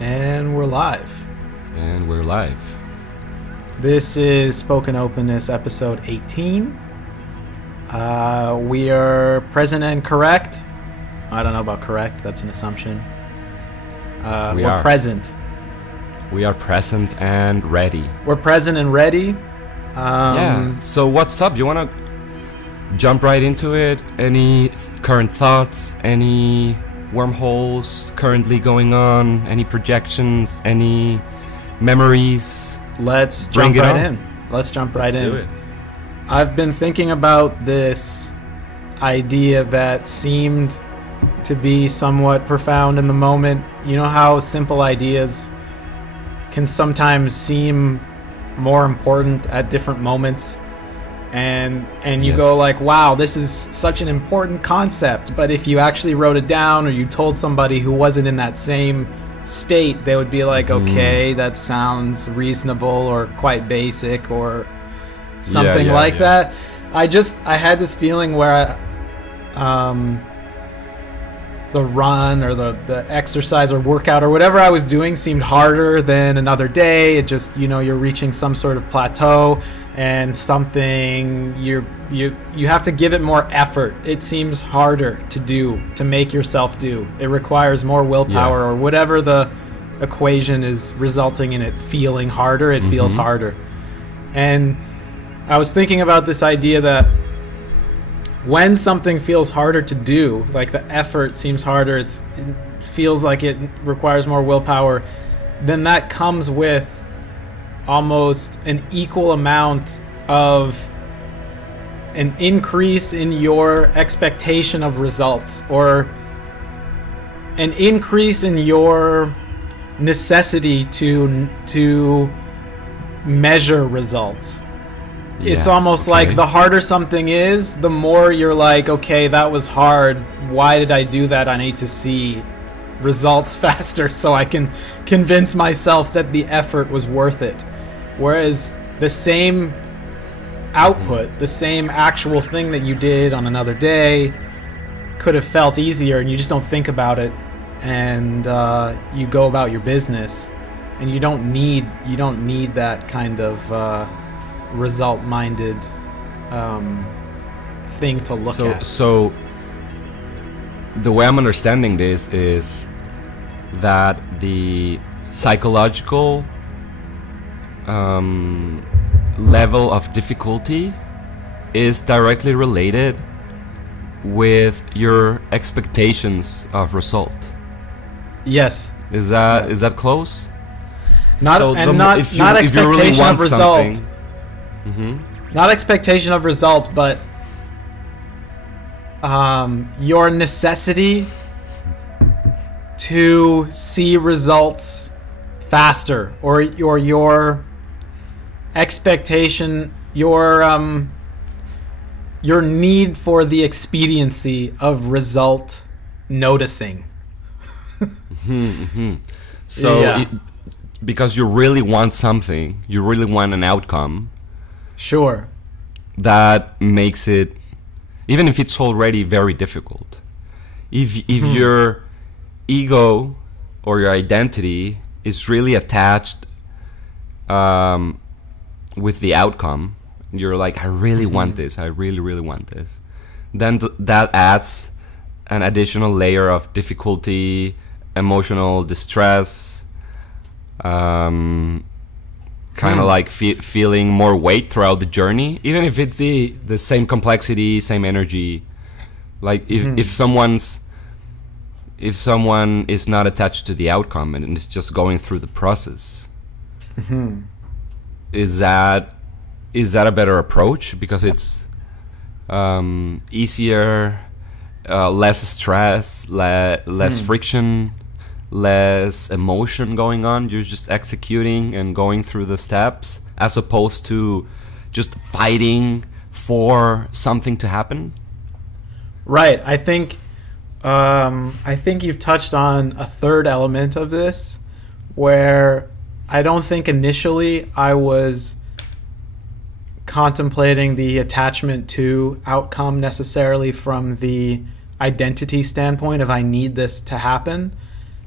And we're live. And we're live. This is Spoken Openness episode 18. We are present and correct. I don't know about correct. That's an assumption. We're present. We are present and ready. We're present and ready. Yeah. So what's up? You want to jump right into it? Any current thoughts? Any wormholes currently going on? Any projections? Any memories? Let's jump right in. Let's jump right in. Let's do it. I've been thinking about this idea that seemed to be somewhat profound in the moment. You know how simple ideas can sometimes seem more important at different moments, and you go like, wow, this is such an important concept, but if you actually wrote it down or you told somebody who wasn't in that same state, they would be like, okay, that sounds reasonable or quite basic or something that. I had this feeling where the run or the exercise or workout or whatever I was doing seemed harder than another day. It just, you're reaching some sort of plateau and something you have to give it more effort. It seems harder to do, to make yourself do. It requires more willpower or whatever the equation is resulting in it feeling harder. It feels harder. And I was thinking about this idea that when something feels harder to do, like the effort seems harder, it feels like it requires more willpower, then that comes with almost an equal amount of an increase in your expectation of results, or an increase in your necessity to measure results. It's almost like the harder something is, the more you're like, okay, that was hard. Why did I do that? I need to see results faster so I can convince myself that the effort was worth it. Whereas the same output, the same actual thing that you did on another day could have felt easier, and you just don't think about it, and you go about your business, and you don't need that kind of result-minded thing to look at. So the way I'm understanding this is that the psychological level of difficulty is directly related with your expectations of result. Yes. Is that close? Not expectation of result. Not expectation of result, but your necessity to see results faster, or your expectation, your need for the expediency of result noticing. So because you really want something, you really want an outcome. Sure. That makes it, even if it's already very difficult. If your ego or your identity is really attached with the outcome, you're like, I really want this, I really, really want this, then that adds an additional layer of difficulty, emotional distress, kind of like feeling more weight throughout the journey, even if it's the same complexity, same energy. Like if someone is not attached to the outcome and is just going through the process, is that a better approach because it's easier, less stress, less friction, less emotion going on? You're just executing and going through the steps as opposed to just fighting for something to happen? Right. I think you've touched on a third element of this, where I don't think initially I was contemplating the attachment to outcome necessarily from the identity standpoint of I need this to happen.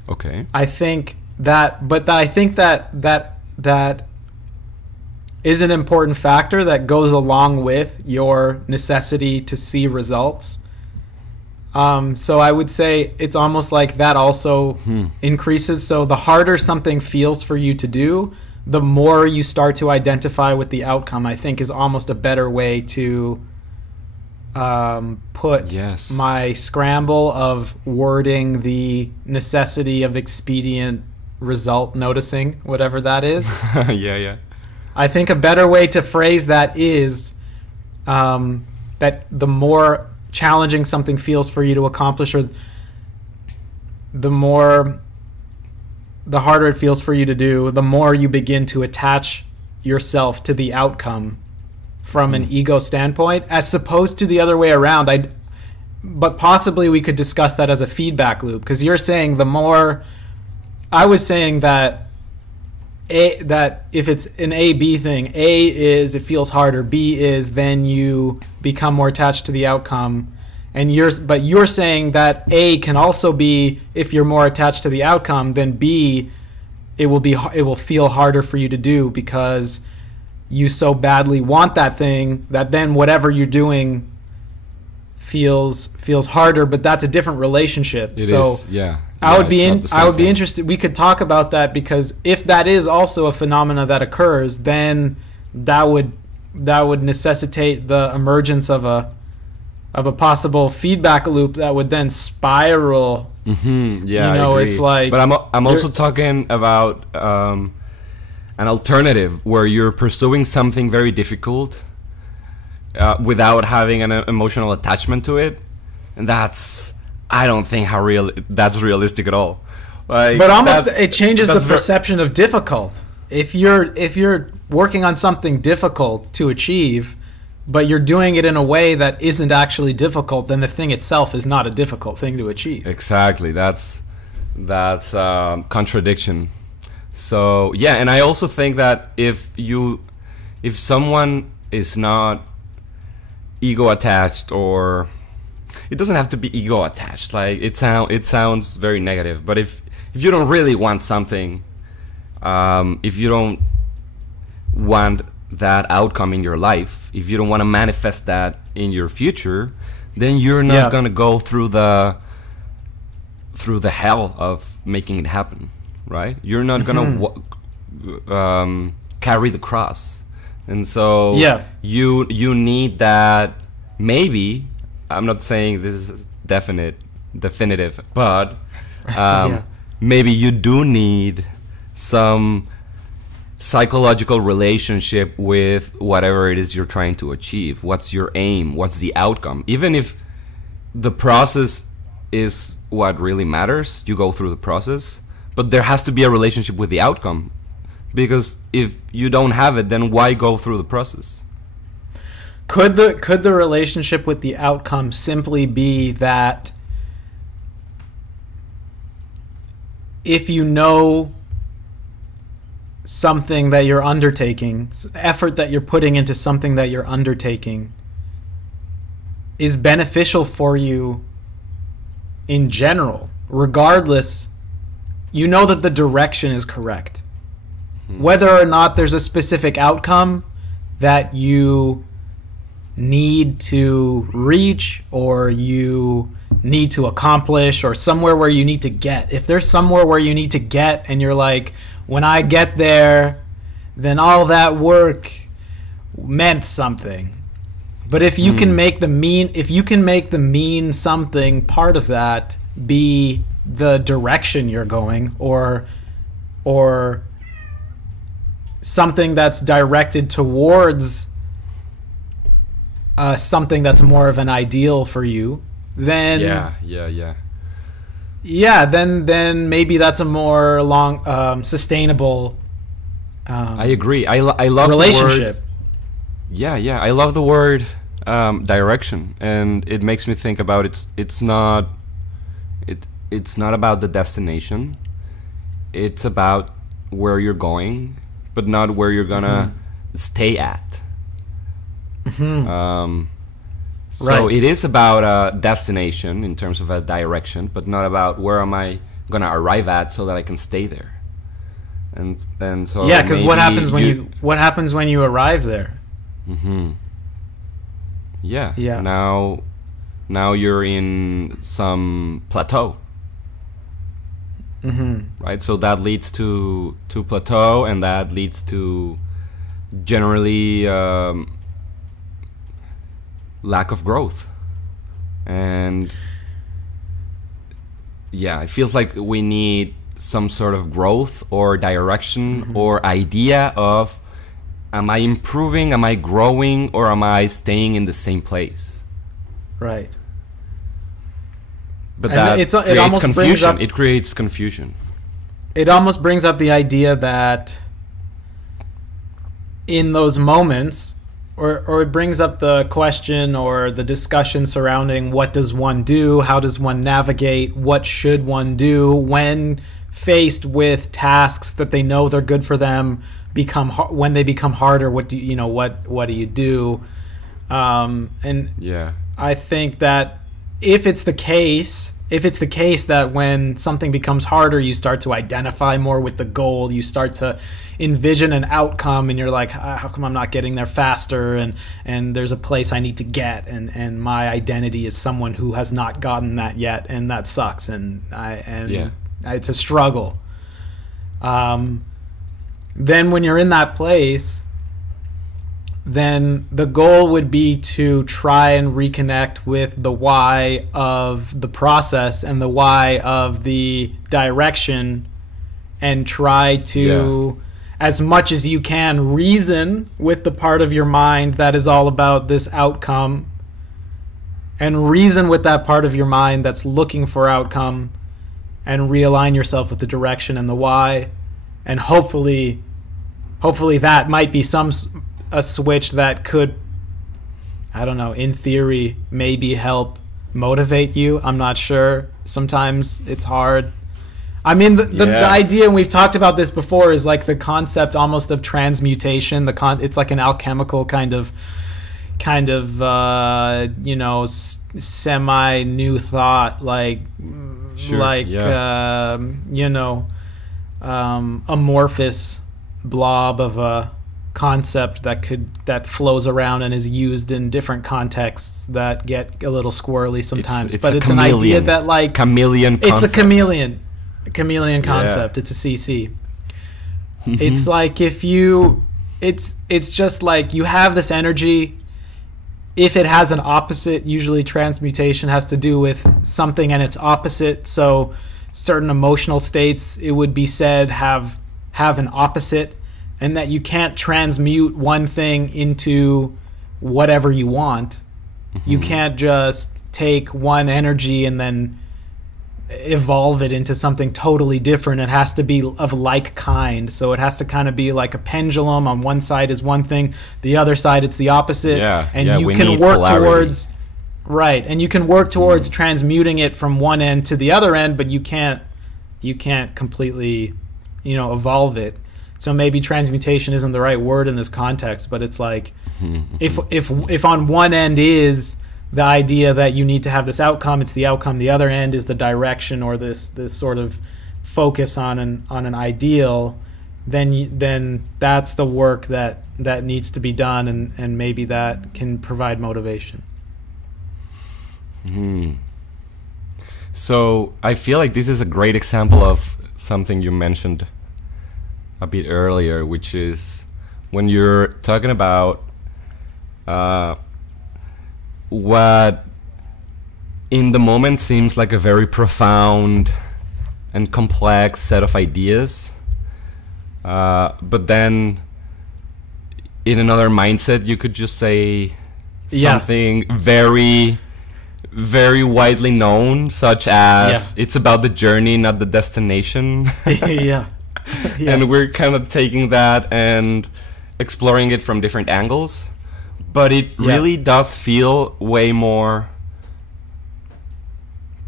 Okay. I think I think that is an important factor that goes along with your necessity to see results. So I would say it's almost like that also increases. So the harder something feels for you to do, the more you start to identify with the outcome, I think is almost a better way to put my scramble of wording the necessity of expedient result noticing, whatever that is. Yeah. I think a better way to phrase that is that the more challenging something feels for you to accomplish, or the harder it feels for you to do, the more you begin to attach yourself to the outcome from an ego standpoint, as opposed to the other way around. But possibly we could discuss that as a feedback loop, because you're saying I was saying that if it's an A-B thing, A is it feels harder, B is then you become more attached to the outcome, but you're saying that A can also be, if you're more attached to the outcome, then B it will feel harder for you to do because you so badly want that thing that then whatever you're doing feels harder, but that's a different relationship. It is, yeah. I would be interested. We could talk about that, because if that is also a phenomena that occurs, then that would necessitate the emergence of a possible feedback loop that would then spiral. Mm-hmm. Yeah, I agree. It's like. But I'm also talking about an alternative where you're pursuing something very difficult without having an emotional attachment to it, and I don't think that's realistic at all. But it changes the perception of difficult. If you're working on something difficult to achieve, but you're doing it in a way that isn't actually difficult, then the thing itself is not a difficult thing to achieve. Exactly. That's contradiction. So yeah, and I also think that if someone is not ego attached, or it doesn't have to be ego attached, like it sounds very negative, but if you don't really want something, if you don't want that outcome in your life, if you don't want to manifest that in your future, then you're not going to go through the hell of making it happen, right? You're not going to carry the cross. And so you need that. Maybe, I'm not saying this is definitive, but maybe you do need some psychological relationship with whatever it is you're trying to achieve. What's your aim? What's the outcome? Even if the process is what really matters, you go through the process, but there has to be a relationship with the outcome. Because if you don't have it, then why go through the process? Could the relationship with the outcome simply be that if you know something that you're undertaking, effort that you're putting into something that you're undertaking is beneficial for you in general, regardless, you know that the direction is correct. Whether or not there's a specific outcome that you need to reach, or you need to accomplish, or somewhere where you need to get. If there's somewhere where you need to get and you're like, when I get there, then all that work meant something. But if you can make the mean something part of that be the direction you're going, or something that's directed towards something that's more of an ideal for you, then then maybe that's a more long sustainable I agree. I love relationship. The word, I love the word direction, and it makes me think about it's not about the destination. It's about where you're going, but not where you're gonna stay at. So it is about a destination in terms of a direction, but not about where am I gonna arrive at so that I can stay there. and so yeah, because what maybe happens when you arrive there? Mm-hmm. Yeah. Yeah. Now you're in some plateau. Mm-hmm. Right. So that leads to plateau, and that leads to generally lack of growth. And yeah, it feels like we need some sort of growth or direction Mm-hmm. or idea of, am I improving, am I growing, or am I staying in the same place? Right. But And that it creates almost brings confusion. up- It creates confusion. It almost brings up the idea that in those moments, or it brings up the question or the discussion surrounding what does one do, how does one navigate, what should one do when faced with tasks that they know they're good for them, when they become harder, what do you do? And Yeah. I think that if it's the case that when something becomes harder, you start to identify more with the goal, you start to envision an outcome, and you're like, how come I'm not getting there faster? And there's a place I need to get, and my identity is someone who has not gotten that yet, and that sucks, and it's a struggle. Then when you're in that place, then the goal would be to try and reconnect with the why of the process and the why of the direction, and try to, as much as you can, reason with the part of your mind that is all about this outcome, and reason with that part of your mind that's looking for outcome, and realign yourself with the direction and the why, and hopefully that might be a switch that could, I don't know, in theory, maybe help motivate you. I'm not sure. Sometimes it's hard. I mean, the idea, and we've talked about this before, is like the concept almost of transmutation. It's like an alchemical kind of semi new thought, like amorphous blob of a concept that flows around and is used in different contexts that get a little squirrely sometimes. But it's an idea that, like, chameleon concept. It's a chameleon concept. It's a CC. It's like it's just like you have this energy. If it has an opposite, usually transmutation has to do with something and its opposite. So certain emotional states, it would be said, have an opposite, and that you can't transmute one thing into whatever you want. You can't just take one energy and then evolve it into something totally different. It has to be of like kind. So it has to kind of be like a pendulum. On one side is one thing, the other side it's the opposite. You can work towards and you can work towards transmuting it from one end to the other end, but you can't completely, evolve it. So maybe transmutation isn't the right word in this context, but it's like if on one end is the idea that you need to have this outcome, it's the outcome. The other end is the direction, or this sort of focus on an ideal. Then that's the work that needs to be done, and maybe that can provide motivation. So I feel like this is a great example of something you mentioned a bit earlier, which is when you're talking about what in the moment seems like a very profound and complex set of ideas, but then in another mindset you could just say something very, very widely known, such as it's about the journey, not the destination. And we're kind of taking that and exploring it from different angles, but it really does feel way more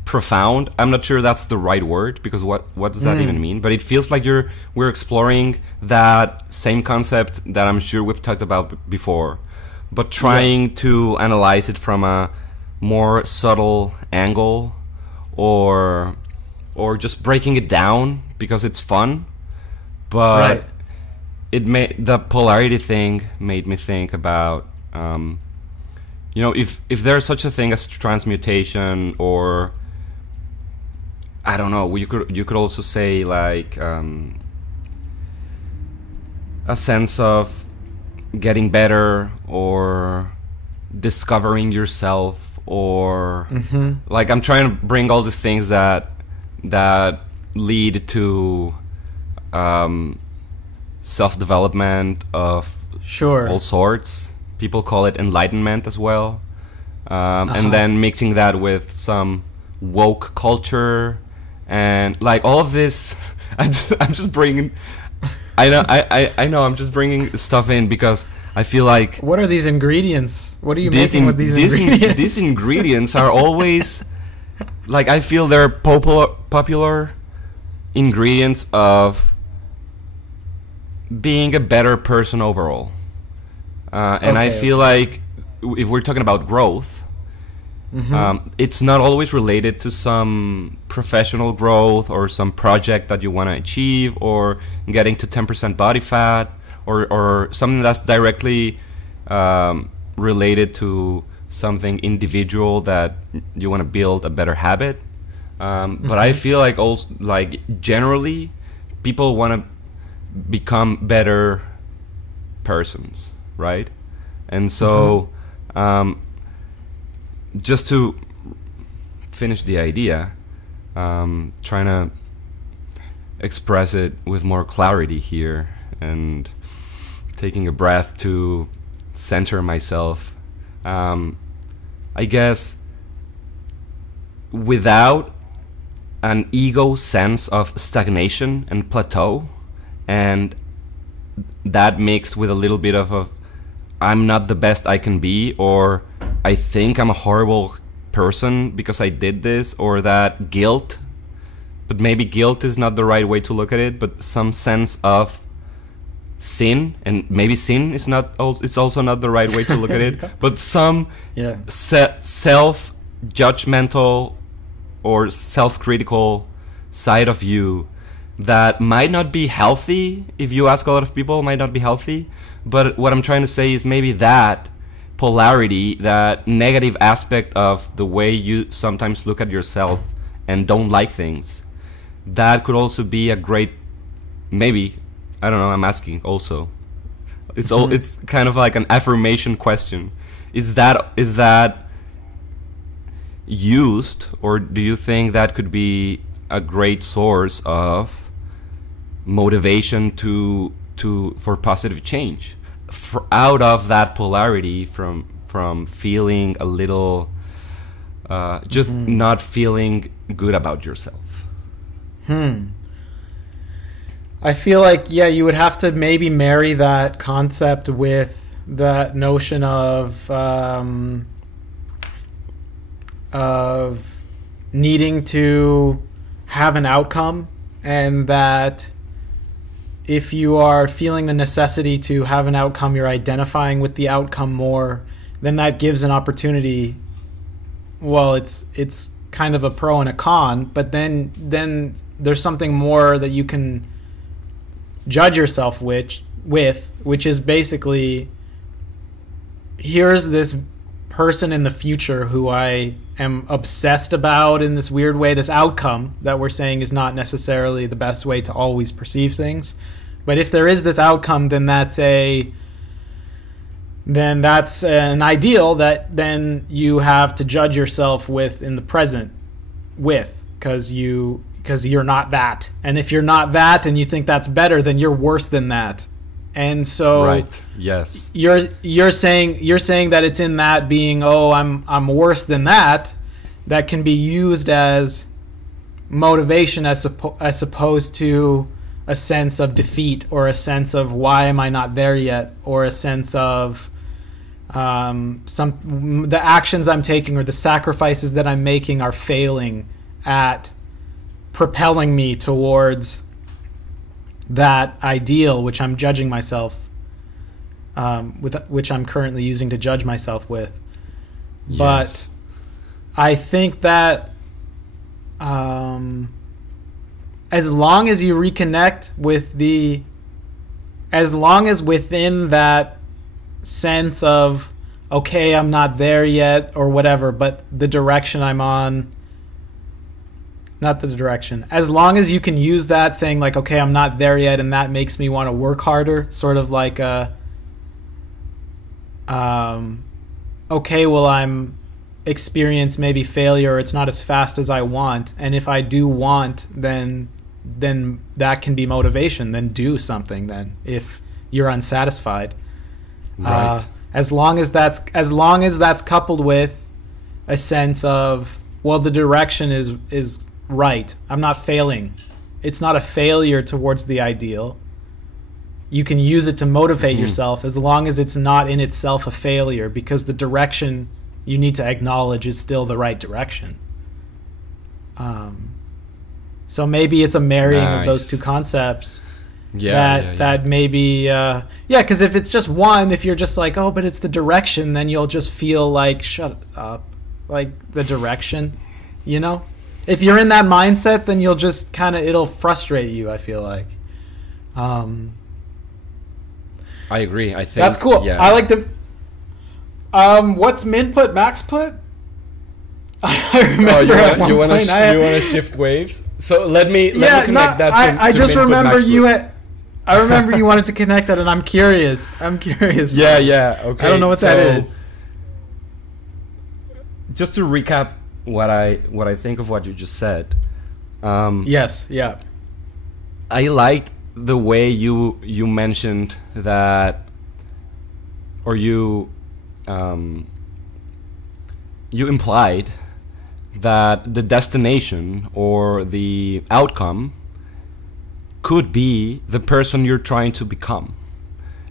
profound. I'm not sure that's the right word, because what does that even mean? But it feels like we're exploring that same concept that I'm sure we've talked about before, but trying to analyze it from a more subtle angle, or just breaking it down because it's fun. But Right. the polarity thing made me think about, if there's such a thing as transmutation, or I don't know, you could also say like a sense of getting better or discovering yourself, or like I'm trying to bring all these things that lead to self-development of Sure. all sorts. People call it enlightenment as well. And then mixing that with some woke culture and like all of this. I'm just bringing. I know. I'm just bringing stuff in because I feel like What are these ingredients? What are you making with these ingredients? These ingredients are always like, I feel they're popular ingredients of being a better person overall. And I feel like if we're talking about growth, it's not always related to some professional growth or some project that you want to achieve, or getting to 10% body fat, or something that's directly related to something individual that you want to build a better habit. But I feel like also, like generally, people want to become better persons, right? And so, just to finish the idea, trying to express it with more clarity here, and taking a breath to center myself. I guess without an ego sense of stagnation and plateau, and that mixed with a little bit of a I'm not the best I can be, or I think I'm a horrible person because I did this, or that guilt, but maybe guilt is not the right way to look at it, but some sense of sin, and maybe sin is not, it's also not the right way to look at it, but some self-judgmental or self-critical side of you that might not be healthy. If you ask a lot of people, might not be healthy. But what I'm trying to say is maybe that polarity, that negative aspect of the way you sometimes look at yourself and don't like things, that could also be a great, maybe, I don't know, I'm asking also. It's kind of like an affirmation question. Is that used, or do you think that could be a great source of motivation for positive change, out of that polarity from feeling a little just not feeling good about yourself? I feel like, yeah, you would have to maybe marry that concept with that notion of needing to have an outcome, and that if you are feeling the necessity to have an outcome, you're identifying with the outcome more, then that gives an opportunity. Well, it's kind of a pro and a con, but then there's something more that you can judge yourself with, which is basically, here's this person in the future who I am obsessed about in this weird way, this outcome that we're saying is not necessarily the best way to always perceive things. But if there is this outcome, then that's an ideal that then you have to judge yourself with in the present with, because you're not that. And if you're not that and you think that's better, then you're worse than that. And so, right, yes, you're saying that it's in that being, I'm worse than that can be used as motivation as opposed to a sense of defeat, or a sense of why am I not there yet, or a sense of the actions I'm taking or the sacrifices that I'm making are failing at propelling me towards that ideal, which I'm judging myself which I'm currently using to judge myself with. Yes. But I think that as long as you reconnect with the as long as within that sense of, okay, I'm not there yet or whatever, but the direction I'm on, not the direction, as long as you can use that saying like, okay, I'm not there yet, and that makes me want to work harder, sort of like a okay, well, I'm experience maybe failure, or it's not as fast as I want, and if I do want, then that can be motivation. Then do something then if you're unsatisfied. Right. As long as that's coupled with a sense of, well, the direction is right. I'm not failing. It's not a failure towards the ideal. You can use it to motivate yourself as long as it's not in itself a failure, because the direction you need to acknowledge is still the right direction. So maybe it's a marrying of those two concepts. That maybe because if it's just one, if you're just like, oh, but it's the direction, then you'll just feel like, shut up, like the direction, you know. If you're in that mindset, then you'll just kind of, it'll frustrate you, I feel like. I agree. I think that's cool. Yeah. I like the what's min put, max put? I remember you want to shift waves. So let me connect that. I just remember you I remember you wanted to connect that, and I'm curious. Yeah. Okay. I don't know what that is. Just to recap what I think of what you just said. Yes. Yeah. I liked the way you mentioned that, or you implied that the destination or the outcome could be the person you're trying to become,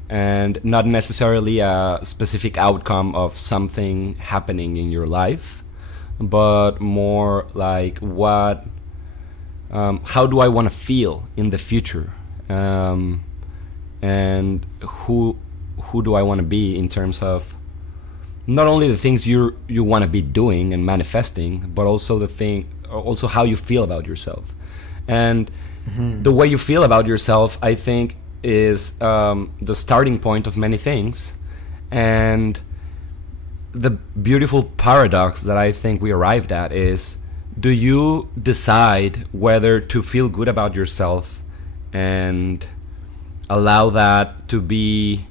and not necessarily a specific outcome of something happening in your life, but more like what, how do I want to feel in the future, and who do I want to be in terms of not only the things you want to be doing and manifesting, but also also how you feel about yourself. And the way you feel about yourself, I think, is the starting point of many things. And the beautiful paradox that I think we arrived at is, do you decide whether to feel good about yourself and allow that to be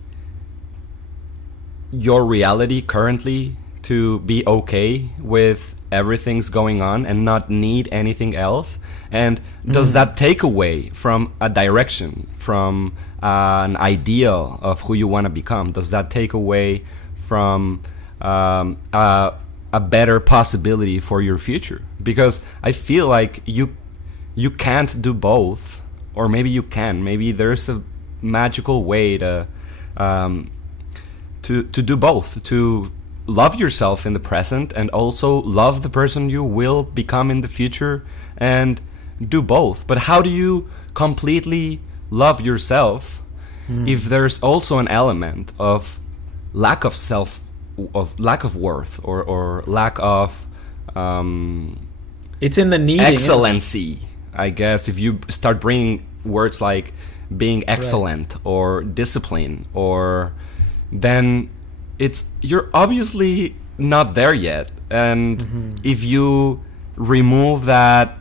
your reality currently, to be okay with everything's going on and not need anything else? And does that take away from a direction, from an ideal of who you want to become? Does that take away from a better possibility for your future? Because I feel like you can't do both, or maybe you can. Maybe there's a magical way to do both, to love yourself in the present and also love the person you will become in the future, and do both. But how do you completely love yourself if there's also an element of lack of lack of worth, or lack of it's in the needing, excellency, I guess, if you start bringing words like being excellent, right, or discipline, or then you're obviously not there yet. And if you remove that,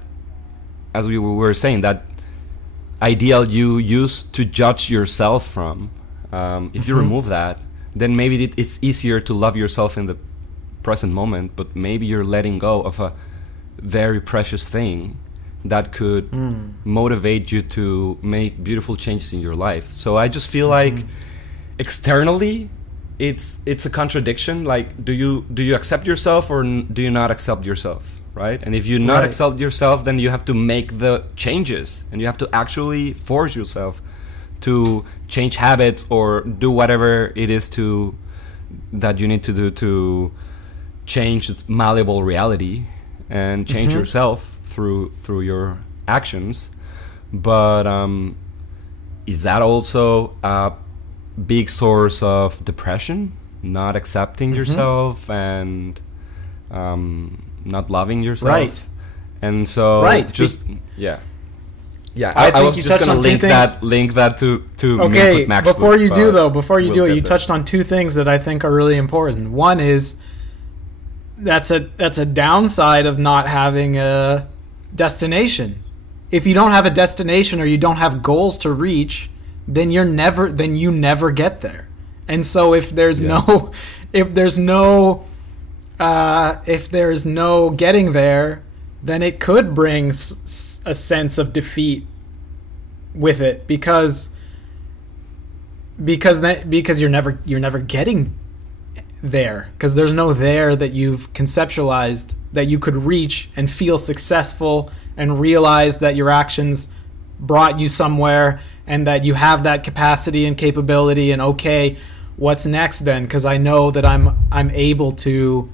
as we were saying, that ideal you used to judge yourself from, if you remove that, then maybe it's easier to love yourself in the present moment, but maybe you're letting go of a very precious thing that could motivate you to make beautiful changes in your life. So I just feel like externally it's a contradiction. Like, do you accept yourself, or do you not accept yourself, right? And if you not accept yourself, then you have to make the changes, and you have to actually force yourself to change habits or do whatever it is that you need to do to change malleable reality and change yourself through your actions. But is that also a big source of depression, not accepting yourself and not loving yourself? Right. And so Yeah, I I think was you just touched gonna on two things. link that to Okay, input max. before you do though, before you we'll do it, get you there. touched on two things that I think are really important. One is that's a downside of not having a destination. If you don't have a destination or you don't have goals to reach, then you never get there. And so if there's no if there's no getting there, then it could bring a sense of defeat with it because you're never getting there, because there's no there that you've conceptualized that you could reach and feel successful and realize that your actions brought you somewhere and that you have that capacity and capability. And okay, what's next then? Because I know that I'm able to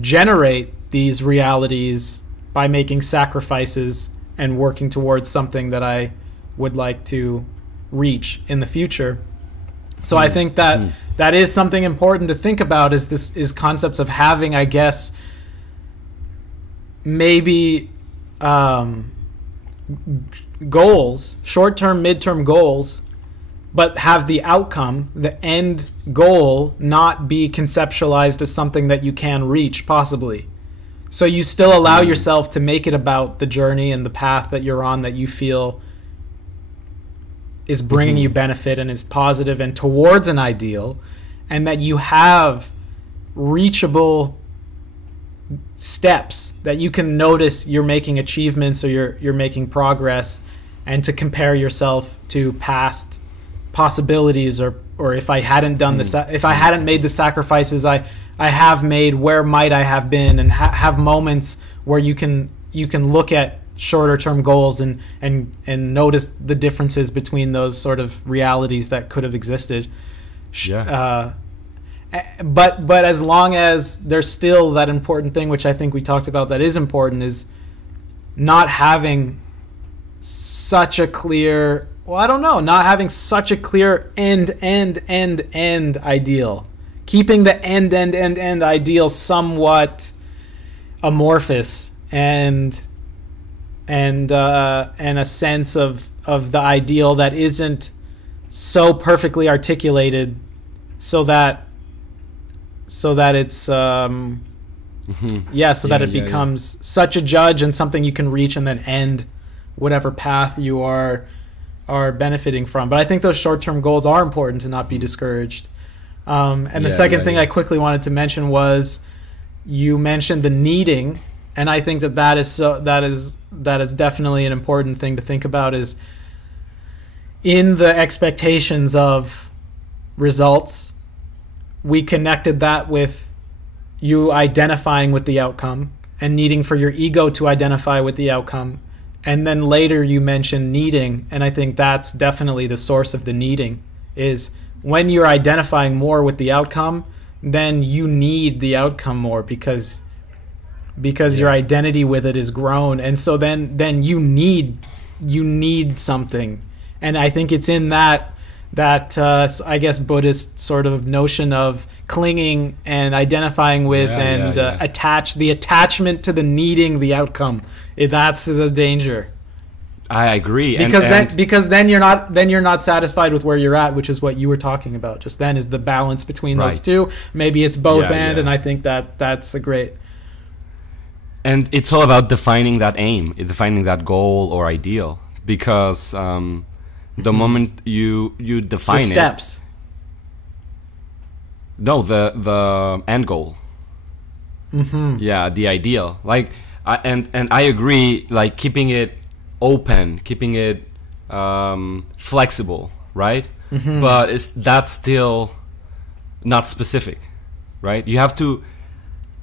generate these realities by making sacrifices and working towards something that I would like to reach in the future. So I think that that is something important to think about, is concepts of having, I guess, maybe goals, short-term, mid-term goals, but have the outcome, the end goal, not be conceptualized as something that you can reach, possibly. So you still allow yourself to make it about the journey and the path that you're on, that you feel is bringing you benefit and is positive and towards an ideal, and that you have reachable steps that you can notice you're making achievements or you're making progress, and to compare yourself to past possibilities, or if I hadn't done if I hadn't made the sacrifices I have made, where might I have been, and have moments where you can look at shorter term goals and notice the differences between those sort of realities that could have existed. But as long as there's still that important thing, which I think we talked about, that is important, is not having such a clear, not having such a clear end ideal. Keeping the end ideal somewhat amorphous and a sense of the ideal that isn't so perfectly articulated, so that it's that it becomes such a judge and something you can reach and then end whatever path you are benefiting from. But I think those short-term goals are important to not be discouraged. And the second thing I quickly wanted to mention was, you mentioned the needing, and I think that is definitely an important thing to think about, is in the expectations of results, we connected that with you identifying with the outcome and needing for your ego to identify with the outcome. And then later you mentioned needing, and I think that's definitely the source of the needing, is when you're identifying more with the outcome, then you need the outcome more because your identity with it is grown. And so then you need something. And I think it's in that I guess Buddhist sort of notion of clinging and identifying with the attachment to the needing the outcome. That's the danger. I agree, because then you're not satisfied with where you're at, which is what you were talking about just then, is the balance between those two. Maybe it's both and I think that's a great. And it's all about defining that aim, defining that goal or ideal, because the moment you define the steps. No, the end goal. Yeah, the ideal. Like, and I agree. Like, keeping it open, keeping it flexible, right? But that's still not specific, right? You have to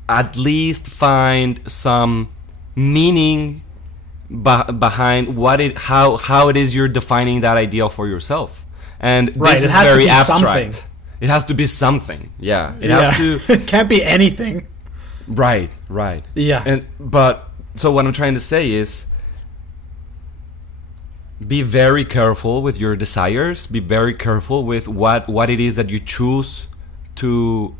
at least find some meaning behind how it is you're defining that ideal for yourself. And this is very abstract. Something. It has to be something. Yeah. It has to. It can't be anything. Right. Yeah. But so what I'm trying to say is, be very careful with your desires. Be very careful with what it is that you choose to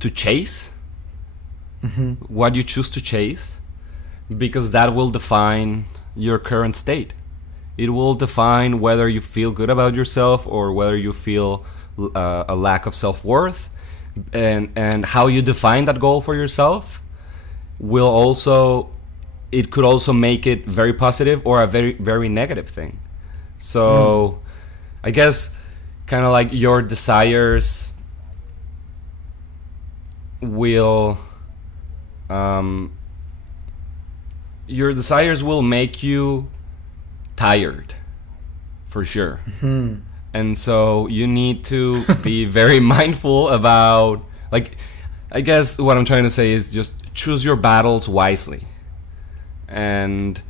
chase. What you choose to chase, because that will define your current state. It will define whether you feel good about yourself or whether you feel a lack of self-worth, and how you define that goal for yourself will also, it could also make it very positive or a very, very negative thing. So I guess kind of like your desires will make you tired, for sure. And so you need to be very mindful about, like, I guess what I'm trying to say is just choose your battles wisely. And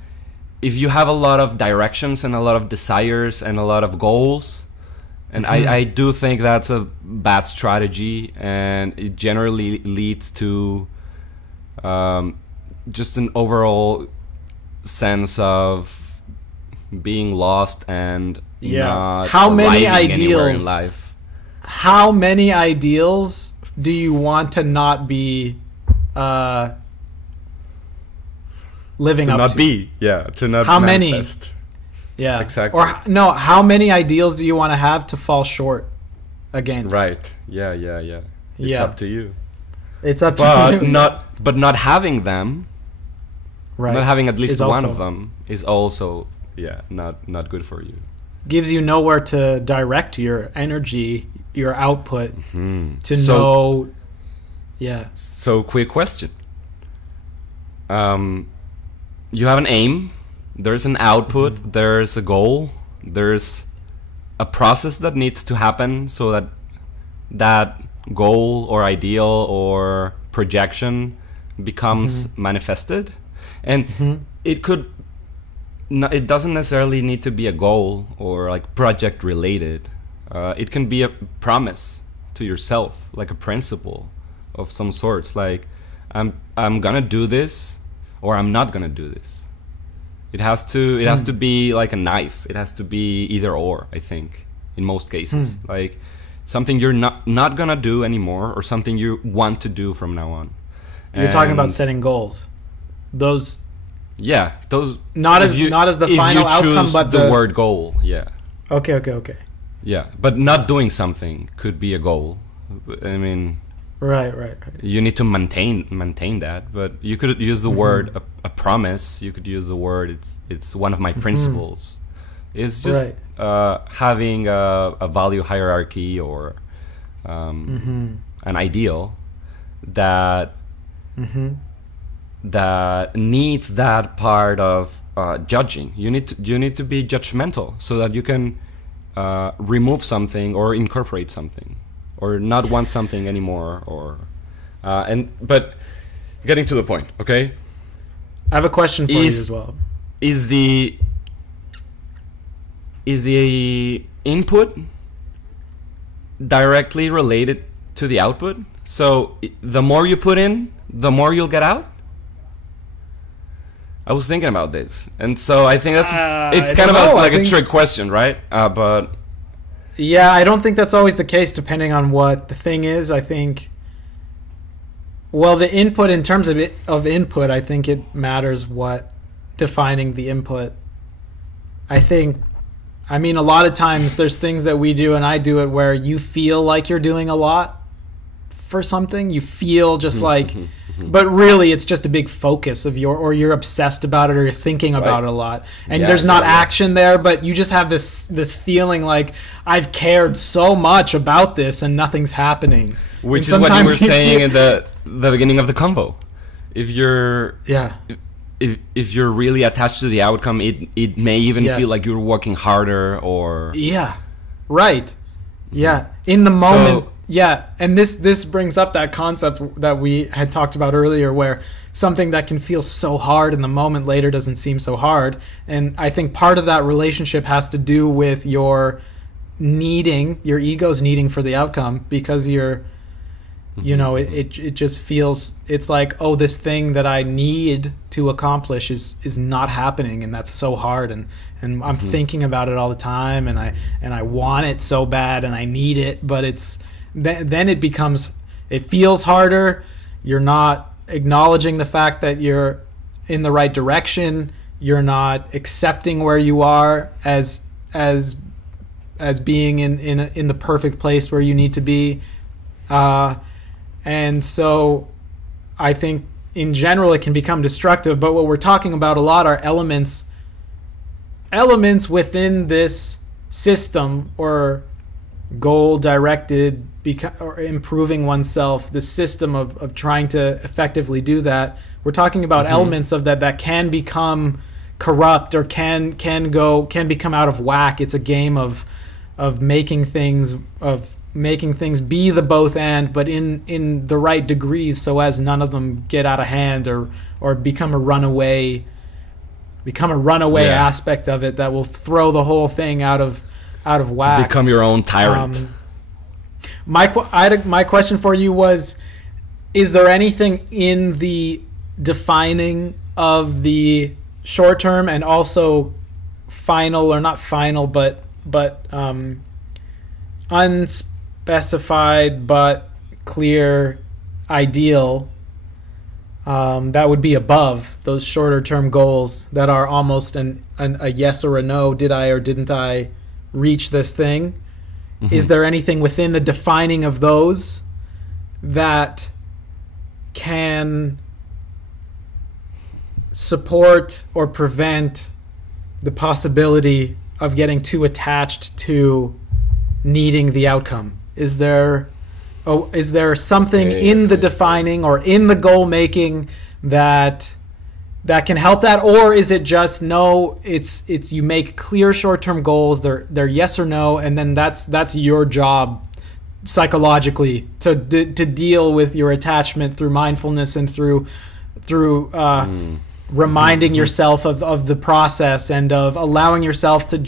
if you have a lot of directions and a lot of desires and a lot of goals, and I do think that's a bad strategy, and it generally leads to just an overall sense of being lost and not how many anywhere in ideals life. How many ideals do you want to not be living To up not to? be, to not How manifest. many? Yeah, Exactly. Or no, how many ideals do you want to have to fall short against? Right. Yeah. It's up to you. It's up to you. But not having them, Right. not having at least Is one also- of them is also not good for you. gives you nowhere to direct your energy, your output, to So- know. Yeah. So, quick question. You have an aim, there's an output, there's a goal, there's a process that needs to happen so that that goal or ideal or projection becomes manifested. And it could, it doesn't necessarily need to be a goal or like project related. It can be a promise to yourself, like a principle of some sort, like I'm gonna do this or I'm not gonna do this. It has to be like a knife. It has to be either or, I think, in most cases. Like something you're not gonna do anymore or something you want to do from now on. You're talking about setting goals. Those those not as the final outcome, but the word goal. Okay. Yeah, but not doing something could be a goal. I mean, Right. you need to maintain that, but you could use the word a promise. You could use the word it's one of my principles. It's just having a value hierarchy or an ideal that that needs that part of judging. You need to be judgmental so that you can remove something or incorporate something, or not want something anymore, or but getting to the point, okay? I have a question for you as well. Is the input directly related to the output? So the more you put in, the more you'll get out? I was thinking about this, and so I think that's it's kind of a trick question, right? But yeah, I don't think that's always the case, depending on what the thing is. I think, well, the input, in terms of input, I think it matters what defining the input. I mean, a lot of times there's things that we do, and I do it, where you feel like you're doing a lot for something. You feel just like, but really it's just a big focus of or you're obsessed about it, or you're thinking about it a lot, and there's not action there, but you just have this feeling like, I've cared so much about this and nothing's happening. Which is what you were saying in the beginning of the convo. If you're if you're really attached to the outcome, it may even feel like you're working harder, or in the moment. And this brings up that concept that we had talked about earlier, where something that can feel so hard in the moment later doesn't seem so hard. And I think part of that relationship has to do with your ego's needing for the outcome, because you're, it just feels, it's like, oh, this thing that I need to accomplish is not happening, and that's so hard, and I'm thinking about it all the time, and I want it so bad, and I need it, but then it feels harder. You're not acknowledging the fact that you're in the right direction. You're not accepting where you are as being in the perfect place where you need to be. And so I think in general it can become destructive, but what we're talking about a lot are elements within this system, or goal directed or improving oneself, the system of trying to effectively do that. We're talking about elements of that can become corrupt, or can become out of whack. It's a game of making things be the both and, but in the right degrees, so as none of them get out of hand or become a runaway aspect of it that will throw the whole thing out of whack. Become your own tyrant. My question for you was, is there anything in the defining of the short term and also final, or not final, but unspecified but clear ideal that would be above those shorter term goals that are almost a yes or a no? Did I or didn't I reach this thing? Is there anything within the defining of those that can support or prevent the possibility of getting too attached to needing the outcome? Is there something in the defining or in the goal making that can help that? Or is it just no, it's you make clear short-term goals, they're yes or no, and then that's your job psychologically to deal with your attachment through mindfulness and through reminding yourself of the process, and of allowing yourself to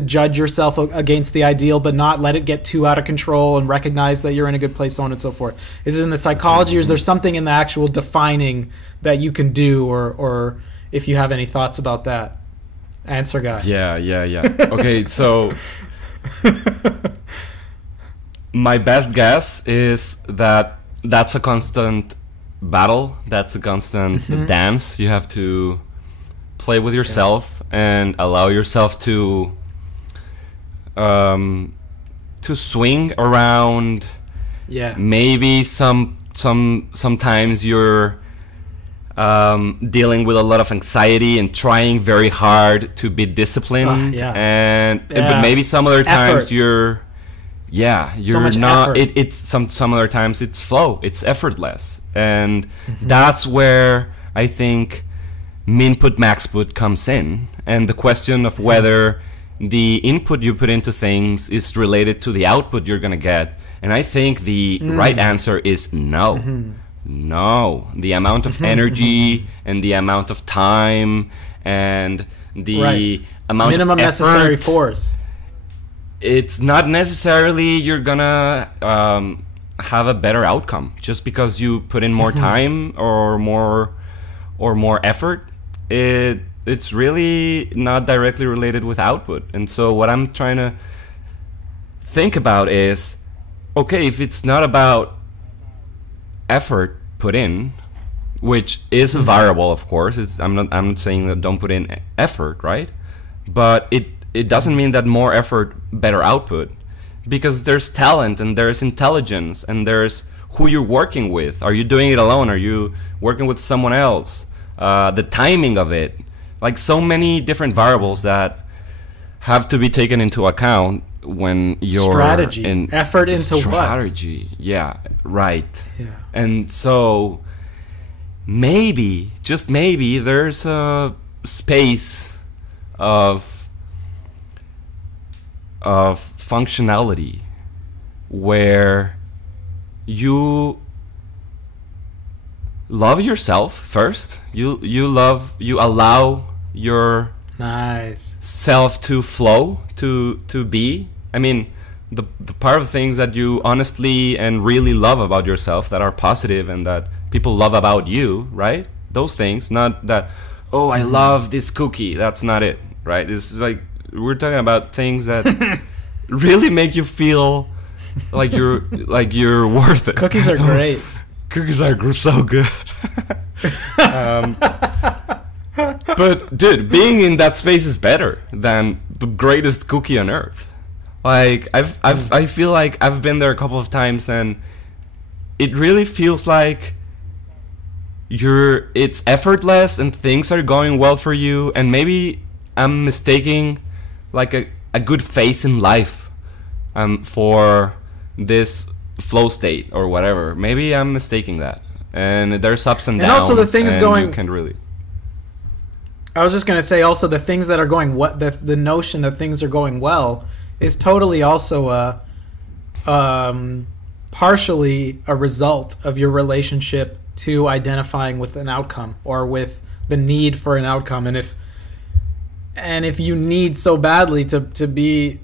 judge yourself against the ideal, but not let it get too out of control, and recognize that you're in a good place, so on and so forth? Is it in the psychology, or is there something in the actual defining that you can do, or if you have any thoughts about that? Answer guy. Yeah. Okay, so my best guess is that that's a constant battle, that's a constant dance. You have to play with yourself and allow yourself to swing around. Maybe sometimes you're dealing with a lot of anxiety and trying very hard to be disciplined, but maybe some other times you're so not. It's some other times it's flow, it's effortless, and that's where I think minput maxput comes in, and the question of whether the input you put into things is related to the output you're gonna get. And I think the right answer is no. No, the amount of energy and the amount of time and the amount minimum of effort, necessary force. It's not necessarily you're gonna have a better outcome just because you put in more time or more effort. It's really not directly related with output. And so what I'm trying to think about is, okay, if it's not about effort put in, which is a variable, of course. I'm not saying that don't put in effort, right? But it doesn't mean that more effort, better output, because there's talent and there's intelligence and there's who you're working with. Are you doing it alone? Are you working with someone else? The timing of it, like so many different variables that have to be taken into account when you're strategy, in effort into strategy. What? Yeah, right. Yeah. And so maybe, just maybe, there's a space of functionality where you love yourself first. You allow your self to flow, to be. I mean, the part of things that you honestly and really love about yourself, that are positive and that people love about you, right? Those things, not that, oh, I love this cookie. That's not it, right? This is like, we're talking about things that really make you feel like you're worth it. Cookies are great. Cookies are so good. But dude, being in that space is better than the greatest cookie on earth. Like I feel like I've been there a couple of times, and it really feels like it's effortless and things are going well for you. And maybe I'm mistaking like a good phase in life for this flow state or whatever. Maybe I'm mistaking that. And there's ups and downs. And also the things going. You can really. I was just going to say also the things that are going. What the notion that things are going well is totally also partially a result of your relationship to identifying with an outcome or with the need for an outcome. And if you need so badly to be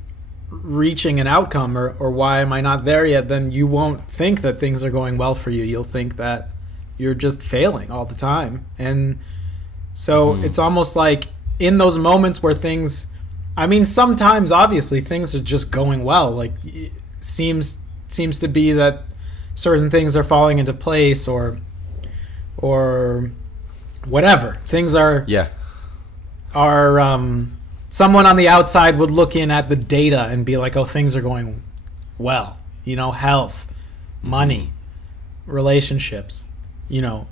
reaching an outcome, or why am I not there yet, then you won't think that things are going well for you. You'll think that you're just failing all the time. And so it's almost like in those moments where things, I mean, sometimes obviously things are just going well. Like seems to be that certain things are falling into place or whatever. Things are someone on the outside would look in at the data and be like, oh, things are going well. You know, health, money, relationships, you know.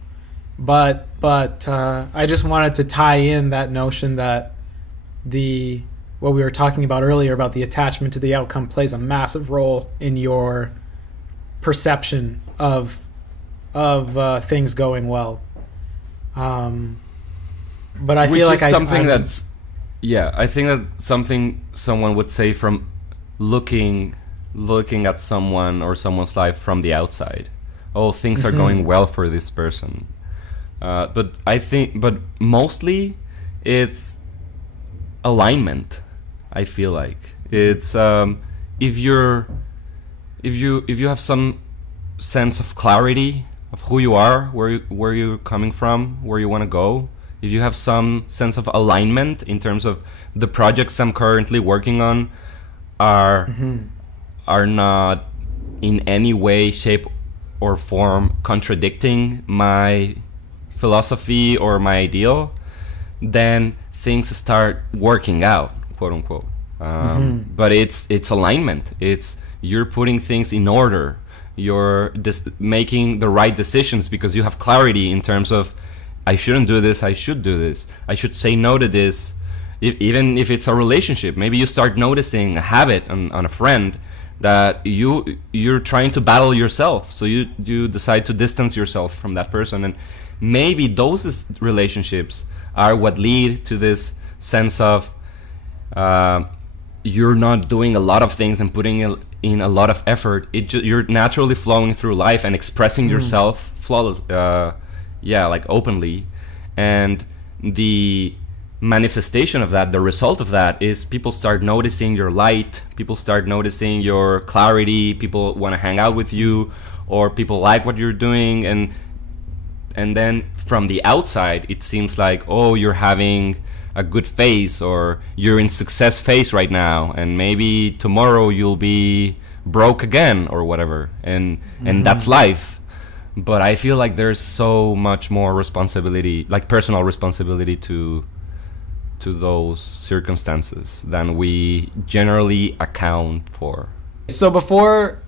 But I just wanted to tie in that notion that what we were talking about earlier about the attachment to the outcome plays a massive role in your perception of things going well. But I feel like something that's I think that's something someone would say from looking at someone or someone's life from the outside. Oh, things are going well for this person. But mostly it's alignment. I feel like it's if you have some sense of clarity of who you are, where you're coming from, where you want to go. If you have some sense of alignment in terms of the projects I'm currently working on are not in any way, shape, or form contradicting my philosophy or my ideal, then things start working out, quote unquote. But it's alignment. It's you're putting things in order. You're making the right decisions because you have clarity in terms of I shouldn't do this, I should do this. I should say no to this. Even if it's a relationship, maybe you start noticing a habit on a friend that you're trying to battle yourself. So you decide to distance yourself from that person. And maybe those relationships are what lead to this sense of you're not doing a lot of things and putting in a lot of effort. You're naturally flowing through life and expressing yourself flawless. Like openly, and the manifestation of that, the result of that is people start noticing your light, people start noticing your clarity, people want to hang out with you, or people like what you're doing, and then from the outside it seems like, oh, you're having a good phase, or you're in success phase right now, and maybe tomorrow you'll be broke again or whatever, and that's life. But I feel like there's so much more responsibility, like personal responsibility to those circumstances than we generally account for. So before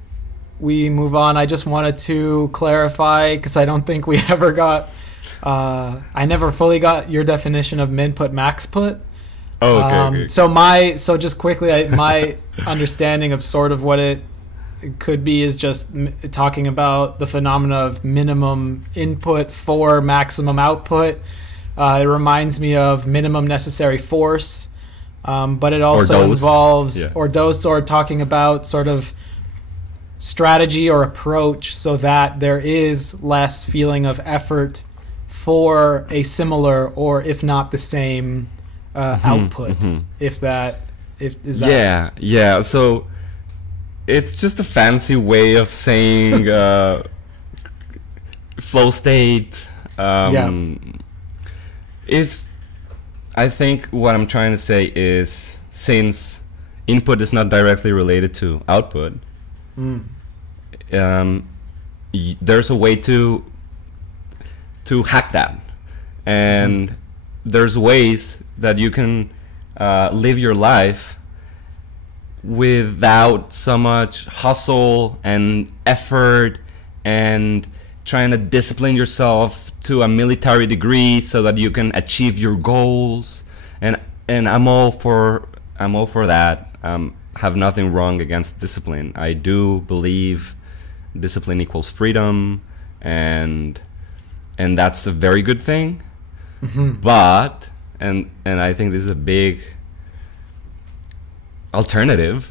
we move on, I just wanted to clarify, because I don't think we ever got, I never fully got your definition of min-put, max-put. Oh, okay. So just quickly, my understanding of sort of what it could be is just talking about the phenomena of minimum input for maximum output. It reminds me of minimum necessary force, but it also involves or dose, or talking about sort of strategy or approach so that there is less feeling of effort for a similar or if not the same output. Is that so it's just a fancy way of saying flow state. I think what I'm trying to say is, since input is not directly related to output, there's a way to hack that, and there's ways that you can live your life without so much hustle and effort and trying to discipline yourself to a military degree so that you can achieve your goals. And I'm all for that. Have nothing wrong against discipline. I do believe discipline equals freedom, and that's a very good thing. But and I think this is a big alternative,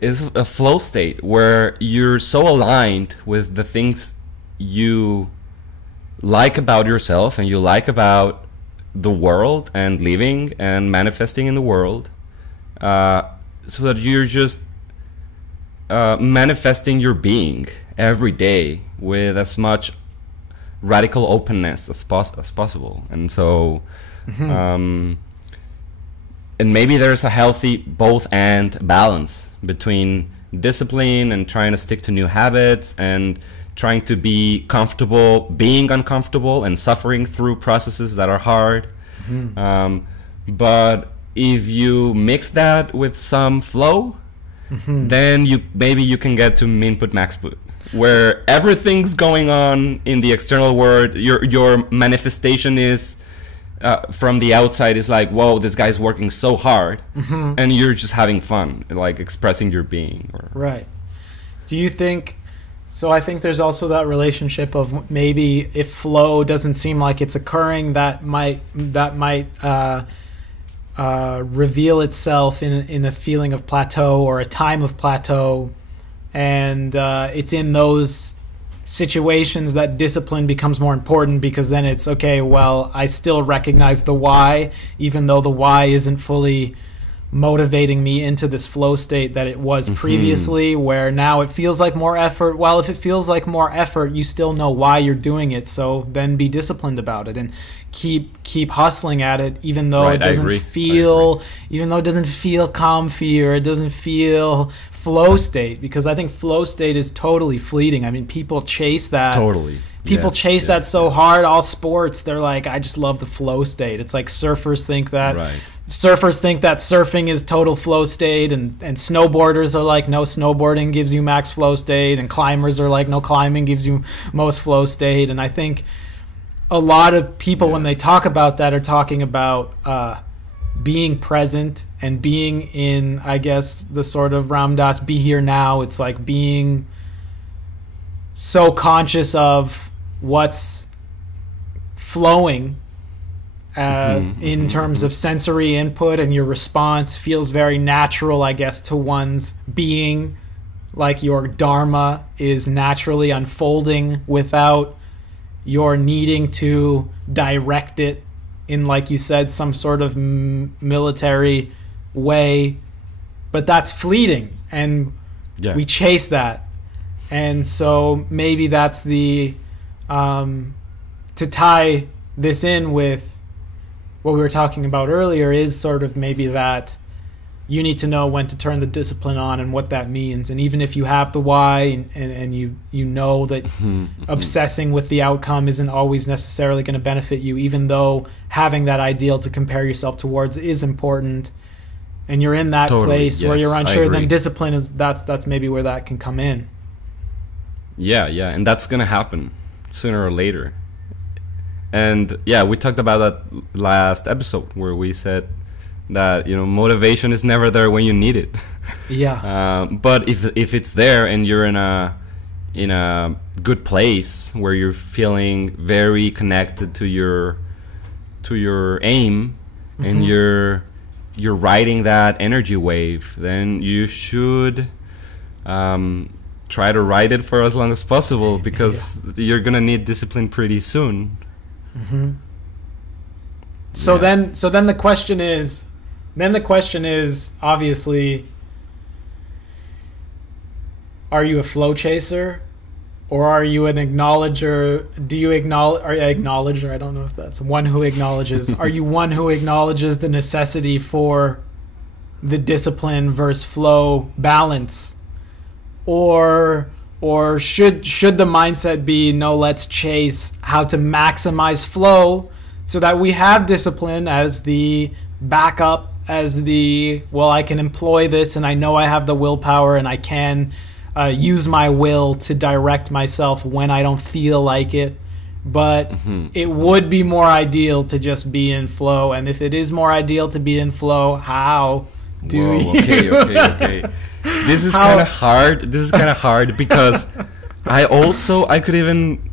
is a flow state where you're so aligned with the things you like about yourself and you like about the world and living and manifesting in the world, so that you're just manifesting your being every day with as much radical openness as possible. And so and maybe there's a healthy both and balance between discipline and trying to stick to new habits and trying to be comfortable being uncomfortable and suffering through processes that are hard. But if you mix that with some flow, then maybe you can get to input maxput, where everything's going on in the external world. Your manifestation is from the outside is like, whoa, this guy's working so hard, and you're just having fun, like expressing your being. Right. Do you think? So I think there's also that relationship of maybe if flow doesn't seem like it's occurring, that might reveal itself in a feeling of plateau or a time of plateau, and it's in those situations that discipline becomes more important, because then it's okay, well, I still recognize the why, even though the why isn't fully motivating me into this flow state that it was previously, where now it feels like more effort. Well, if it feels like more effort, you still know why you're doing it, so then be disciplined about it and keep hustling at it, even though it doesn't feel comfy, or it doesn't feel flow state, because I think flow state is totally fleeting. I mean, people chase that. People chase that so hard. All sports, they're like, I just love the flow state. It's like surfers think that surfing is total flow state, and snowboarders are like, no, snowboarding gives you max flow state, and climbers are like, no, climbing gives you most flow state. And I think a lot of people, when they talk about that, are talking about being present and being in, I guess, the sort of Ram Dass be here now. It's like being so conscious of what's flowing in terms of sensory input, and your response feels very natural, I guess, to one's being, like your dharma is naturally unfolding without your needing to direct it in, like you said, some sort of military way. But that's fleeting, and we chase that. And so maybe that's the to tie this in with what we were talking about earlier, is sort of maybe that you need to know when to turn the discipline on and what that means. And even if you have the why, and you know that obsessing with the outcome isn't always necessarily going to benefit you, even though having that ideal to compare yourself towards is important, and you're in that place where you're unsure, then discipline is that's maybe where that can come in. Yeah, and that's gonna happen sooner or later. And we talked about that last episode, where we said that, you know, motivation is never there when you need it. But if it's there, and you're in a good place where you're feeling very connected to your aim, and you're riding that energy wave, then you should try to ride it for as long as possible, because you're gonna need discipline pretty soon. So then the question is obviously, are you a flow chaser, or are you an acknowledger? Are you an acknowledger? I don't know if that's one who acknowledges. Are you one who acknowledges the necessity for the discipline versus flow balance? Or Or should the mindset be, no, let's chase how to maximize flow so that we have discipline as the backup, as the, well, I can employ this and I know I have the willpower and I can use my will to direct myself when I don't feel like it. But it would be more ideal to just be in flow. And if it is more ideal to be in flow, how do you? Okay. This is kind of hard because I could even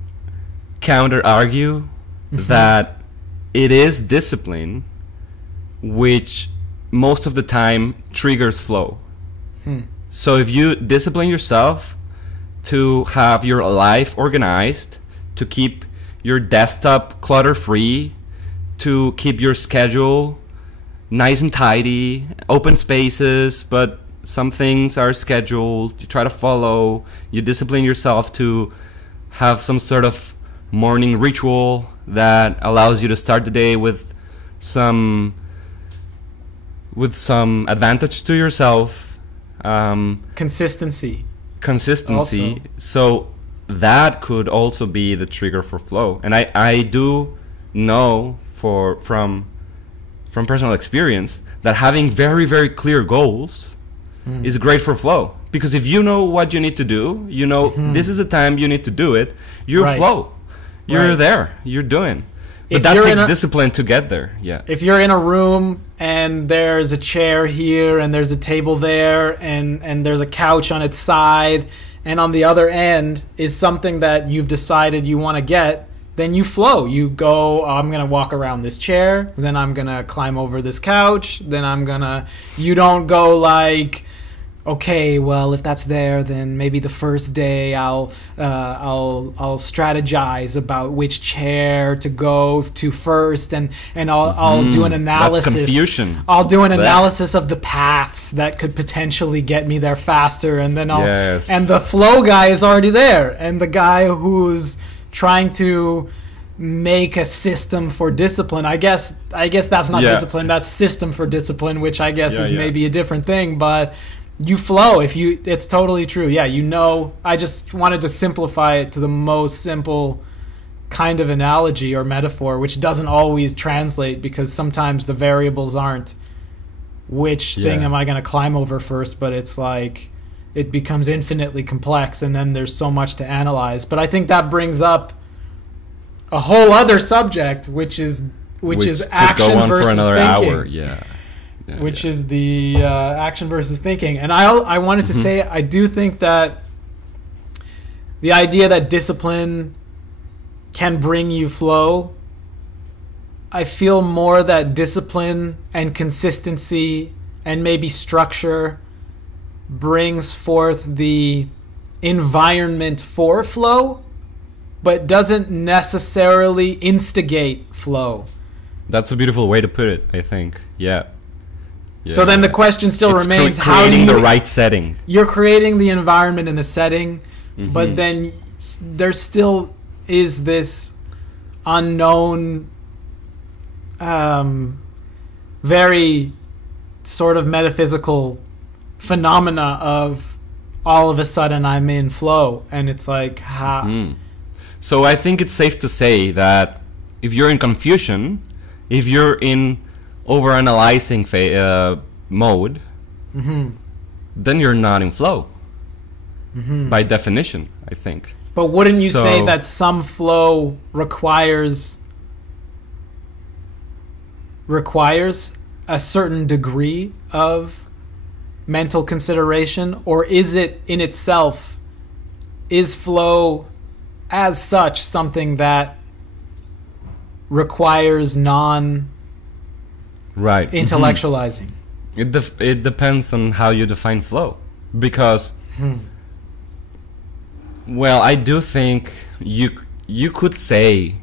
counter argue that it is discipline which most of the time triggers flow. So if you discipline yourself to have your life organized, to keep your desktop clutter free, to keep your schedule nice and tidy, open spaces, but some things are scheduled, you try to follow, you discipline yourself to have some sort of morning ritual that allows you to start the day with some advantage to yourself. Consistency. Also. So that could also be the trigger for flow. And I do know from personal experience that having very, very clear goals is great for flow. Because if you know what you need to do, you know this is the time you need to do it, you're flow. You're there. You're doing. But that takes discipline to get there. Yeah. If you're in a room and there's a chair here and there's a table there and there's a couch on its side and on the other end is something that you've decided you want to get, then you flow. You go, I'm going to walk around this chair, then I'm going to climb over this couch, then you don't go like, okay, well, if that's there, then maybe the first day I'll strategize about which chair to go to first, and I'll do an analysis. That's confusion. I'll do an analysis of the paths that could potentially get me there faster, and then and the flow guy is already there, and the guy who's trying to make a system for discipline. I guess that's not discipline. That's system for discipline, which I guess is maybe a different thing, but. You flow it's totally true. Yeah, I just wanted to simplify it to the most simple kind of analogy or metaphor, which doesn't always translate because sometimes the variables aren't which thing am I going to climb over first, but it's like it becomes infinitely complex and then there's so much to analyze. But I think that brings up a whole other subject, which is action go on versus for another thinking. Hour. Which is the action versus thinking. And I wanted to say, I do think that the idea that discipline can bring you flow, I feel more that discipline and consistency and maybe structure brings forth the environment for flow, but doesn't necessarily instigate flow. That's a beautiful way to put it, I think. Yeah. So then the question still remains: creating the right setting. You're creating the environment and the setting, but then there still is this unknown, very sort of metaphysical phenomena of all of a sudden I'm in flow, and it's like how. So I think it's safe to say that if you're in confusion, if you're in overanalyzing mode, then you're not in flow by definition, I think. But wouldn't you say that some flow requires a certain degree of mental consideration, or is it in itself, is flow as such something that requires intellectualizing? It depends on how you define flow, because well, I do think you could say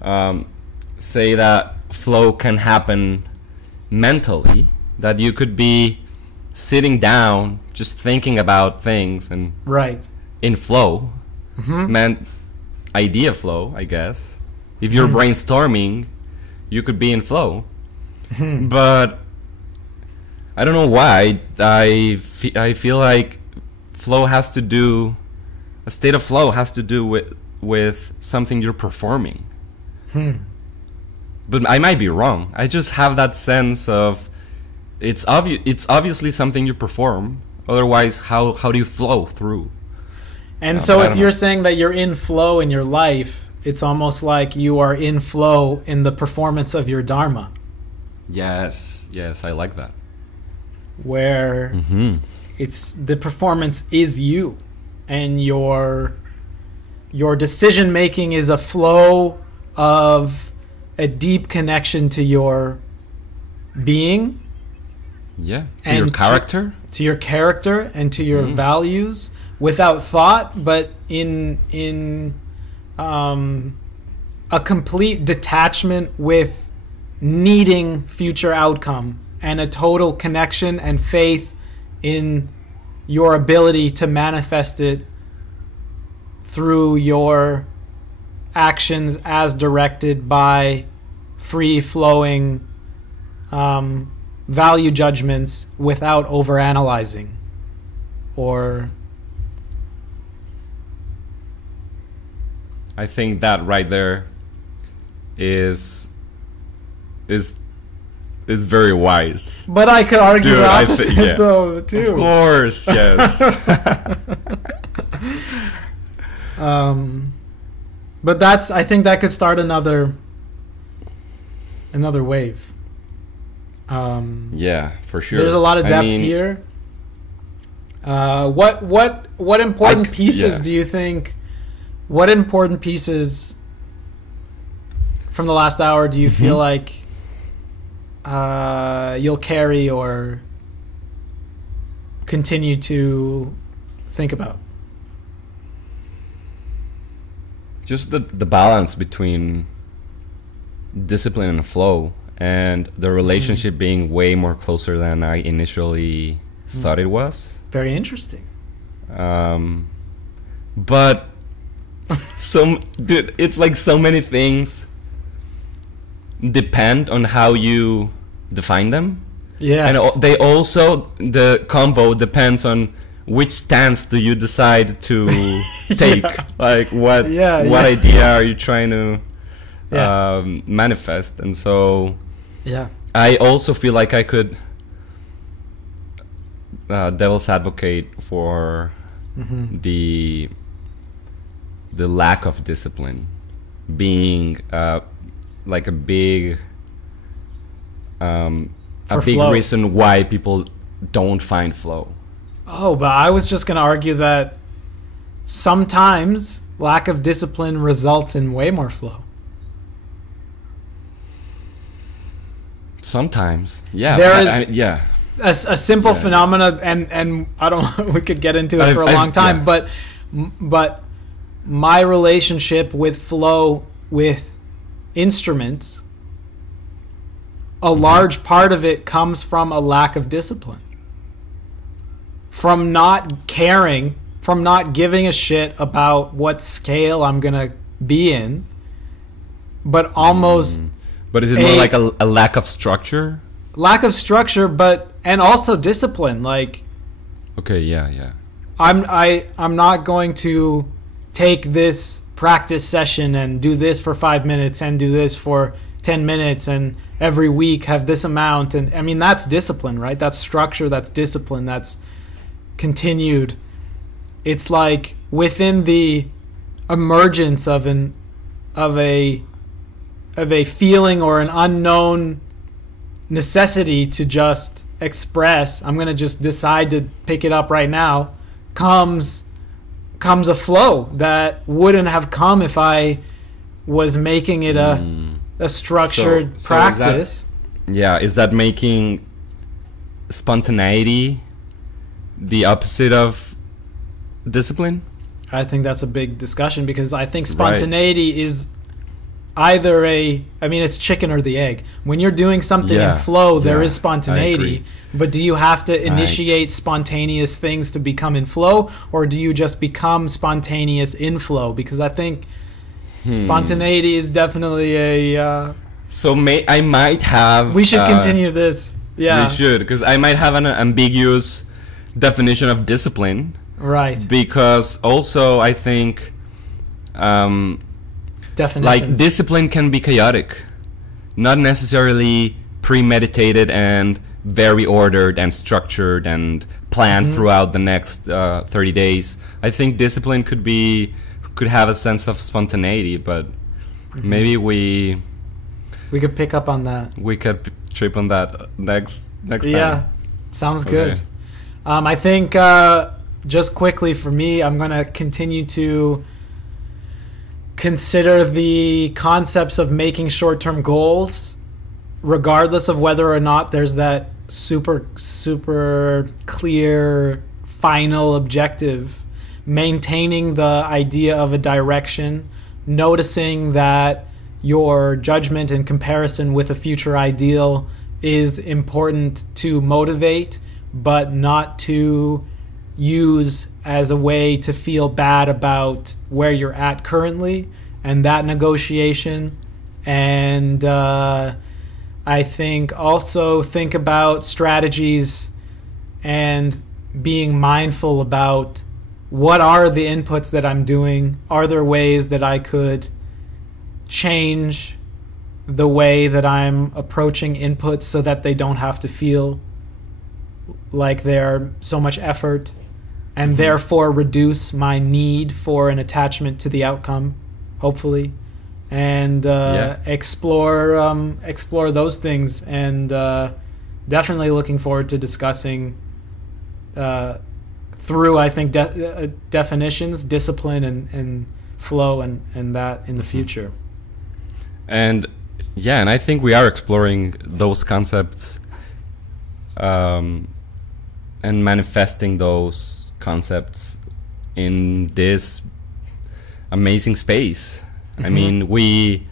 that flow can happen mentally, that you could be sitting down just thinking about things and in flow, idea flow, I guess. If you're brainstorming, you could be in flow. But I don't know why I feel like a state of flow has to do with something you're performing. But I might be wrong. I just have that sense of it's obviously something you perform. Otherwise, how do you flow through? And so if you're saying that you're in flow in your life, it's almost like you are in flow in the performance of your dharma. Yes, I like that. Where it's the performance is you, and your decision making is a flow of a deep connection to your being. Yeah, to your character. To your character and to your values, without thought, but in a complete detachment with needing future outcome, and a total connection and faith in your ability to manifest it through your actions as directed by free-flowing value judgments without overanalyzing or... I think that right there is very wise. But I could argue the opposite, though, too. Of course, yes. But I think that could start another wave. Yeah, for sure. There's a lot of depth here. What important pieces do you think? What important pieces from the last hour do you feel like you'll carry or continue to think about? Just the balance between discipline and flow, and the relationship being way more closer than I initially thought it was. Very interesting. But it's like so many things depend on how you define them. Yes. And they also, the combo depends on which stance do you decide to take. Like what idea are you trying to manifest? And so I also feel like I could devil's advocate for the lack of discipline being like a big flow. reason why people don't find flow. Oh, but I was just going to argue that sometimes lack of discipline results in way more flow. Sometimes, yeah. There is a simple phenomena, and I don't. We could get into it for a long time, but my relationship with flow with instruments, a large part of it comes from a lack of discipline. From not caring, from not giving a shit about what scale I'm going to be in, but almost... But is it more like a lack of structure? Lack of structure, and also discipline. Like... Okay, yeah. I'm not going to take this practice session and do this for 5 minutes and do this for 10 minutes and every week have this amount. And I mean, that's discipline, right? That's structure, that's discipline, that's continued. It's like within the emergence of a feeling or an unknown necessity to just express, I'm going to just decide to pick it up right now, comes a flow that wouldn't have come if I was making it a structured practice. Is that making spontaneity the opposite of discipline? I think that's a big discussion, because I think spontaneity is either it's chicken or the egg. When you're doing something in flow, there is spontaneity, but do you have to initiate spontaneous things to become in flow, or do you just become spontaneous in flow? Because I think spontaneity is definitely a... I might have... We should continue this. Yeah. We should, because I might have an ambiguous definition of discipline, Right. Because also I think Definitions. like discipline can be chaotic, not necessarily premeditated and very ordered and structured and planned throughout the next 30 days. I think discipline could have a sense of spontaneity, but maybe we could pick up on that. We could trip on that next time. Yeah, sounds good. Okay. I think just quickly for me, I'm going to continue to consider the concepts of making short-term goals, regardless of whether or not there's that super clear final objective. Maintaining the idea of a direction, noticing that your judgment in comparison with a future ideal is important to motivate, but not to use as a way to feel bad about where you're at currently, and that negotiation. And I think also think about strategies and being mindful about what are the inputs that I'm doing. Are there ways that I could change the way that I'm approaching inputs so that they don't have to feel like they're so much effort, and therefore reduce my need for an attachment to the outcome, hopefully, and explore those things. And definitely looking forward to discussing through, I think, definitions, discipline, and flow, and that in the future. And yeah, and I think we are exploring those concepts and manifesting those concepts in this amazing space. I mean, we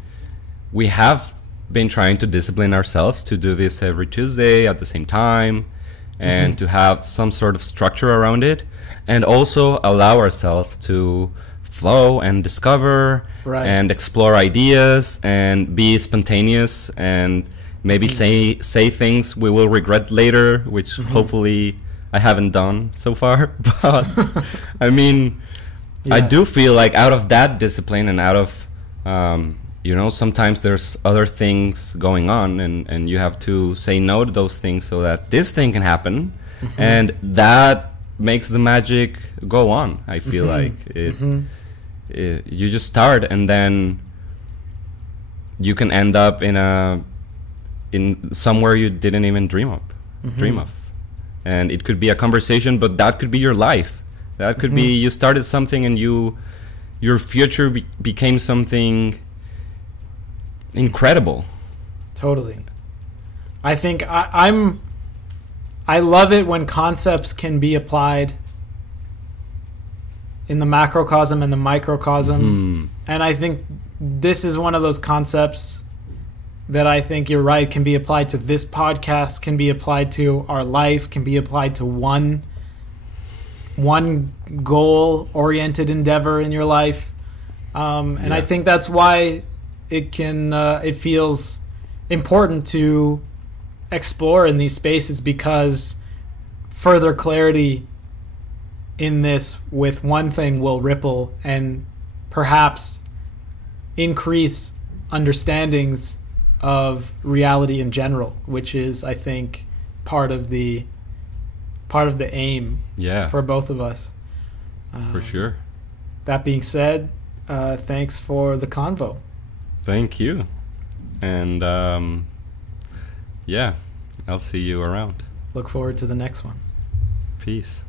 have been trying to discipline ourselves to do this every Tuesday at the same time, and to have some sort of structure around it, and also allow ourselves to flow and discover and explore ideas and be spontaneous and maybe say things we will regret later, which hopefully I haven't done so far. But I mean, I do feel like out of that discipline and out of sometimes there's other things going on, and you have to say no to those things so that this thing can happen, and that makes the magic go on. I feel like you just start, and then you can end up in somewhere you didn't even dream of, and it could be a conversation, but that could be your life. That could be you started something and your future became something incredible. Totally. I think I love it when concepts can be applied in the macrocosm and the microcosm. And I think this is one of those concepts that I think you're right can be applied to this podcast, can be applied to our life, can be applied to one goal-oriented endeavor in your life. And I think that's why it feels important to explore in these spaces, because further clarity in this with one thing will ripple and perhaps increase understandings of reality in general, which is, I think, part of the aim for both of us. For sure. That being said, thanks for the convo. Thank you. And I'll see you around. Look forward to the next one. Peace.